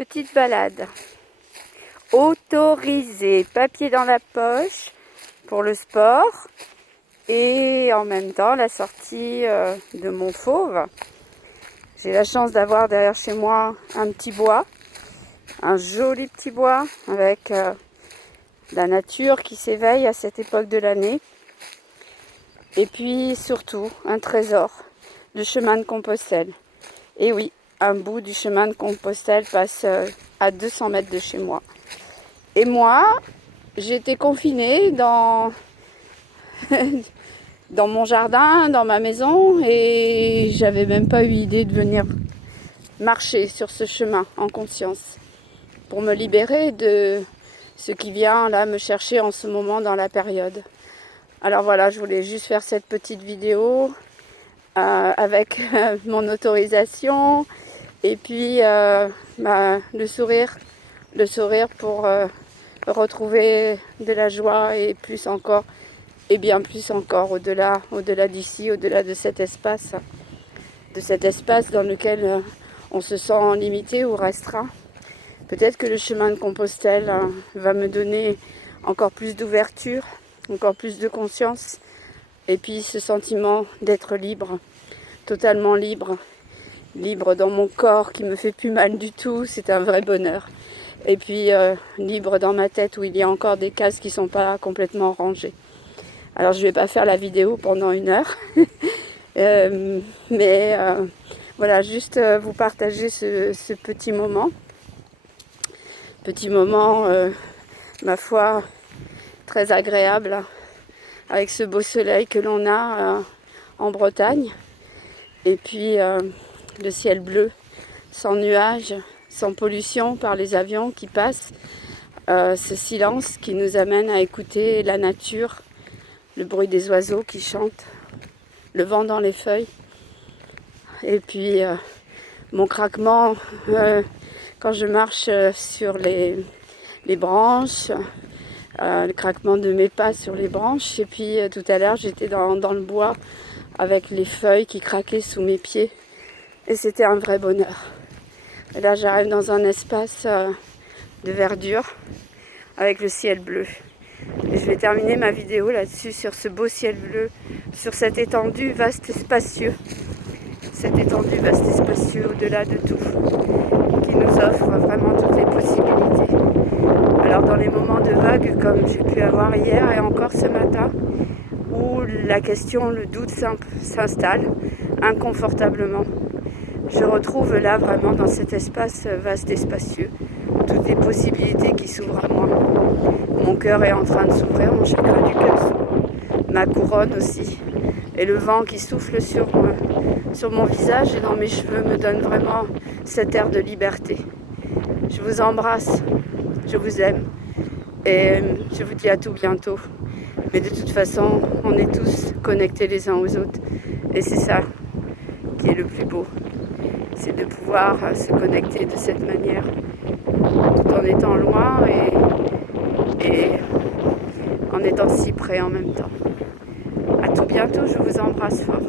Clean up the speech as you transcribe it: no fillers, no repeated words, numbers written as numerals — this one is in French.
Petite balade autorisée, papier dans la poche pour le sport et en même temps la sortie de mon fauve. J'ai la chance d'avoir derrière chez moi un petit bois, un joli petit bois avec la nature qui s'éveille à cette époque de l'année. Et puis surtout un trésor, le chemin de Compostelle. Et oui, un bout du chemin de Compostelle passe à 200 mètres de chez moi. Et moi, j'étais confinée dans mon jardin, dans ma maison, et j'avais même pas eu l'idée de venir marcher sur ce chemin en conscience pour me libérer de ce qui vient là me chercher en ce moment dans la période. Alors voilà, je voulais juste faire cette petite vidéo avec mon autorisation et puis le sourire pour retrouver de la joie et plus encore, et bien plus encore au-delà d'ici, au-delà de cet espace dans lequel on se sent limité ou restreint. Peut-être que le chemin de Compostelle va me donner encore plus d'ouverture, encore plus de conscience, et puis ce sentiment d'être libre, totalement libre dans mon corps qui me fait plus mal du tout, c'est un vrai bonheur. Et puis libre dans ma tête où il y a encore des cases qui ne sont pas complètement rangées. Alors je ne vais pas faire la vidéo pendant 1 heure, mais voilà, juste vous partager ce petit moment. Ma foi, très agréable, avec ce beau soleil que l'on a en Bretagne. Et puis le ciel bleu, sans nuages, sans pollution par les avions qui passent. Ce silence qui nous amène à écouter la nature, le bruit des oiseaux qui chantent, le vent dans les feuilles. Et puis mon craquement quand je marche sur les branches, le craquement de mes pas sur les branches. Et puis tout à l'heure, j'étais dans le bois avec les feuilles qui craquaient sous mes pieds. Et c'était un vrai bonheur. Et là, j'arrive dans un espace de verdure avec le ciel bleu. Et je vais terminer ma vidéo là-dessus, sur ce beau ciel bleu, sur cette étendue vaste et spacieux. Cette étendue vaste et spacieux au-delà de tout, qui nous offre vraiment toutes les possibilités. Alors dans les moments de vague comme j'ai pu avoir hier et encore ce matin, où la question, le doute s'installe inconfortablement, je retrouve là vraiment dans cet espace vaste et spacieux toutes les possibilités qui s'ouvrent à moi. Mon cœur est en train de s'ouvrir, mon chakra du cœur s'ouvre, ma couronne aussi. Et le vent qui souffle sur mon visage et dans mes cheveux me donne vraiment cet air de liberté. Je vous embrasse, je vous aime et je vous dis à tout bientôt. Mais de toute façon, on est tous connectés les uns aux autres et c'est ça qui est le plus beau. C'est de pouvoir se connecter de cette manière tout en étant loin et en étant si près en même temps. À tout bientôt, je vous embrasse fort.